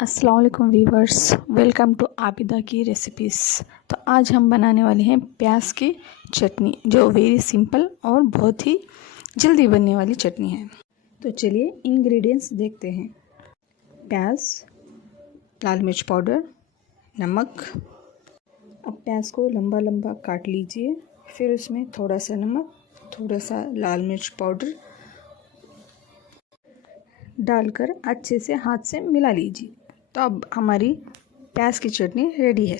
अस्सलाम वालेकुम viewers, welcome to Abida की रेसिपीज़। तो आज हम बनाने वाले हैं प्याज की चटनी, जो वेरी सिंपल और बहुत ही जल्दी बनने वाली चटनी है। तो चलिए इंग्रेडिएंट्स देखते हैं। प्याज, लाल मिर्च पाउडर, नमक। अब प्याज को लंबा लंबा काट लीजिए, फिर उसमें थोड़ा सा नमक, थोड़ा सा लाल मिर्च पाउडर डालकर अच्छे से हाथ से मिला लीजिए। तो अब हमारी प्याज की चटनी रेडी है।